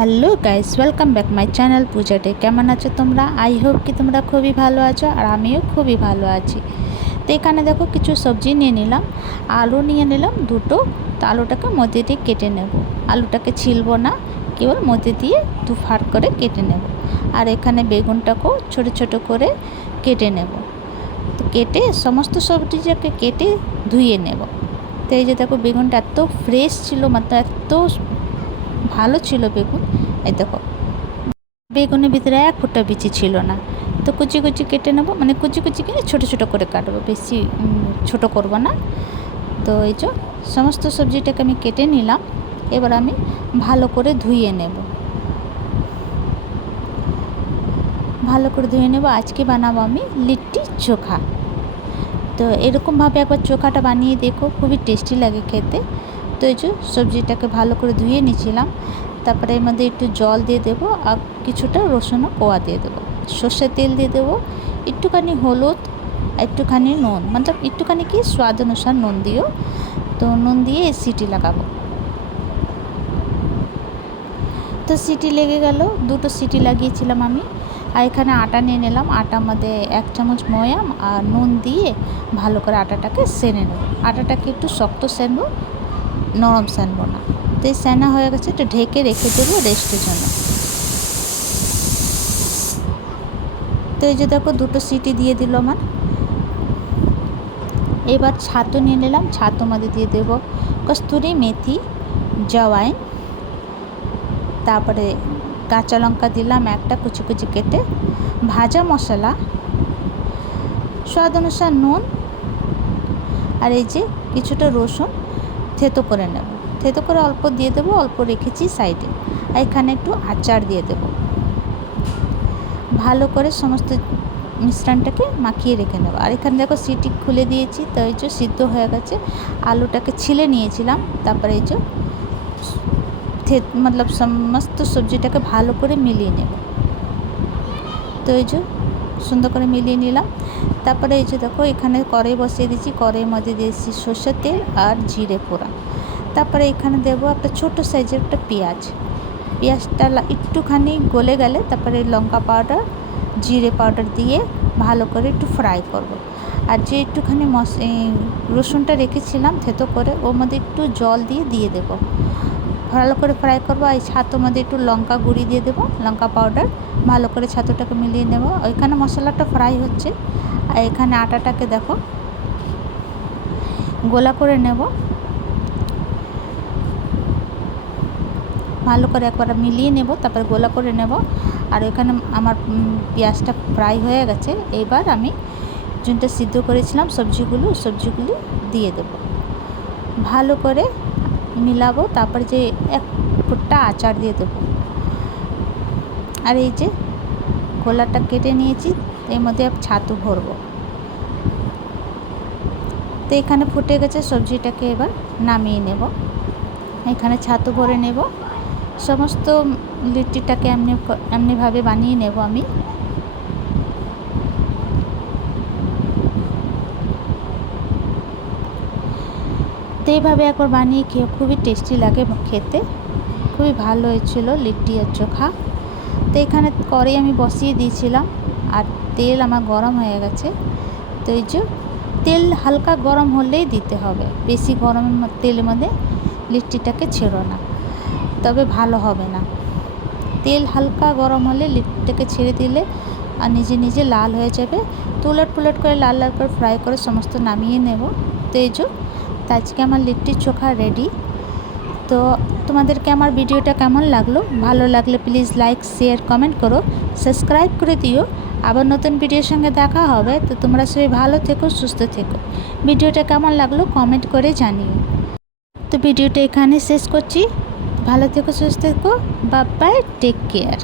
Hello guys, welcome back my channel পূজাটে। কেমন আছো তোমরা? আই হোপ কি তোমরা খুবই ভালো আছো, আর আমিও খুবই ভালো আছি। তো এখানে দেখো কিছু সবজি নিয়ে নিলাম। আলু নিয়ে নিলাম দুটো। তো আলুটাকে মধ্যে দিয়ে কেটে নেব। আলুটাকে ছিলবো না, কেবল মধ্যে দিয়ে দু ফাড় করে কেটে নেব। আর এখানে বেগুনটাকেও ছোট ছোট করে কেটে নেব। তো কেটে সমস্ত সবজিটাকে কেটে ধুয়ে নেব। তো এই যে দেখো বেগুনটা এত ফ্রেশ ছিল, মানে এত ভালো ছিল বেগুন। এই দেখো বেগুনের ভিতরে এক ফোঁটা বিচি ছিল না। তো কুচি কুচি কেটে নেবো, মানে কুচি কুচি কিনে ছোটো ছোটো করে কাটবো, বেশি ছোট করব না। তো এই যে সমস্ত সবজিটাকে আমি কেটে নিলাম। এবার আমি ভালো করে ধুয়ে নেব। ভালো করে ধুয়ে নেব। আজকে বানাবো আমি লিট্টি চোখা। তো এরকমভাবে একবার চোখাটা বানিয়ে দেখো, খুবই টেস্টি লাগে খেতে। তো এই যে সবজিটাকে ভালো করে ধুয়ে নিয়েছিলাম। তারপরে এর মধ্যে একটু জল দিয়ে দেবো, আর কিছুটা রসুন ও কোয়া দিয়ে দেবো, সর্ষের তেল দিয়ে দেবো, একটুখানি হলুদ, একটুখানি নুন, মানে একটুখানি কি স্বাদ অনুসার নুন দিও। তো নুন দিয়ে সিটি লাগাবো। তো সিটি লেগে গেল, দুটো সিটি লাগিয়েছিলাম আমি। আর এখানে আটা নিয়ে নিলাম। আটার মধ্যে 1 চামচ ময়াম আর নুন দিয়ে ভালো করে আটাটাকে সেনে নেব। আটাটাকে একটু শক্ত সেনবো, নরম সেনবো না। তো এই সেনা হয়ে গেছে, একটু ঢেকে রেখে দেবো রেস্টের জন্য। তো এই যে দেখো দুটো সিটি দিয়ে দিল আমার। এবার ছাতু নিয়ে নিলাম। ছাতু মধ্যে দিয়ে দেবো কস্তুরি মেথি, জওয়াইন, তারপরে কাঁচা লঙ্কা দিলাম একটা কুচি কুচি কেটে, ভাজা মশলা, স্বাদ অনুসার নুন, আর এই যে কিছুটা রসুন থেতো করে নেব। থেতো করে অল্প দিয়ে দেবো, অল্প রেখেছি সাইডে। আর এখানে একটু আচার দিয়ে দেবো। ভালো করে সমস্ত মিশ্রণটাকে মাখিয়ে রেখে নেবো। আর এখানে দেখো সিটি খুলে দিয়েছি। তো এই যে সিদ্ধ হয়ে গেছে। আলুটাকে ছিলে নিয়েছিলাম। তারপরে এই যে মতলব সমস্ত সবজিটাকে ভালো করে মিলিয়ে নেব। তো এই যে সুন্দর করে মিলিয়ে নিলাম। তারপরে এই যে দেখো এখানে কড়াই বসিয়ে দিয়েছি। কড়াইয়ের মধ্যে দিয়েছি সর্ষের তেল আর জিরে ফোড়ন। তারপরে এখানে দেবো একটা ছোটো সাইজের একটা পেঁয়াজ। পেঁয়াজটা একটুখানি গলে গেলে তারপরে লঙ্কা পাউডার, জিরে পাউডার দিয়ে ভালো করে একটু ফ্রাই করব। আর যে একটুখানি রসুনটা রেখেছিলাম থেতো করে, ওর মধ্যে একটু জল দিয়ে দেবো। ভালো করে ফ্রাই করবো। এই ছাতুর মধ্যে একটু লঙ্কা গুঁড়ি দিয়ে দেবো, লঙ্কা পাউডার। ভালো করে ছাতুটাকে মিলিয়ে নেব। ওইখানে মশলাটা ফ্রাই হচ্ছে। আর এখানে আটাটাকে দেখো গোলা করে নেব। ভালো করে একবার মিলিয়ে নেব, তারপর গোলা করে নেব। আর ওইখানে আমার পেঁয়াজটা ফ্রাই হয়ে গেছে। এবার আমি যেটা সিদ্ধ করেছিলাম সবজিগুলি দিয়ে দেব। ভালো করে মিলাবো। তারপর যে এক ফোঁটা আচার দিয়ে দেবো। আর এই যে গোলাটা কেটে নিয়েছি, এর মধ্যে ছাতু ভরবো। তো এখানে ফুটে গেছে, সবজিটাকে এবার নামিয়ে নেব। এখানে ছাতু ভরে নেব। সমস্ত লিট্টিটাকে এমনিভাবে বানিয়ে নেব আমি। তো এইভাবে একবার বানিয়ে খেয়ে খুবই টেস্টি লাগে খেতে, খুবই ভালো হয়েছিল লিট্টি আর চোখা। তো এখানে কড়াই আমি বসিয়ে দিয়েছিলাম, আর তেল আমার গরম হয়ে গেছে। তো এই যে তেল হালকা গরম হলেই দিতে হবে, বেশি গরমের তেলের মধ্যে লিট্টিটাকে ছেড়ো না, তবে ভালো হবে না। তেল হালকা গরম হলে লিট্টিটাকে ছেড়ে দিলে আর নিজে নিজে লাল হয়ে যাবে। তো উলট পুলট করে লাল লাল করে ফ্রাই করে সমস্ত নামিয়ে নেব। তো এই যে আজকে আমার লিট্টি চোখা রেডি। তো তোমাদেরকে আমার ভিডিওটা কেমন লাগলো? ভালো লাগলে প্লিজ লাইক, শেয়ার, কমেন্ট করো, সাবস্ক্রাইব করে দিও। আবার নতুন ভিডিওর সঙ্গে দেখা হবে। তো তোমরা সবাই ভালো থেকো, সুস্থ থেকো। ভিডিওটা কেমন লাগলো কমেন্ট করে জানিও। তো ভিডিওটা এখানে শেষ করছি। ভালো থেকো, সুস্থ থেকো, বাই বাই, টেক কেয়ার।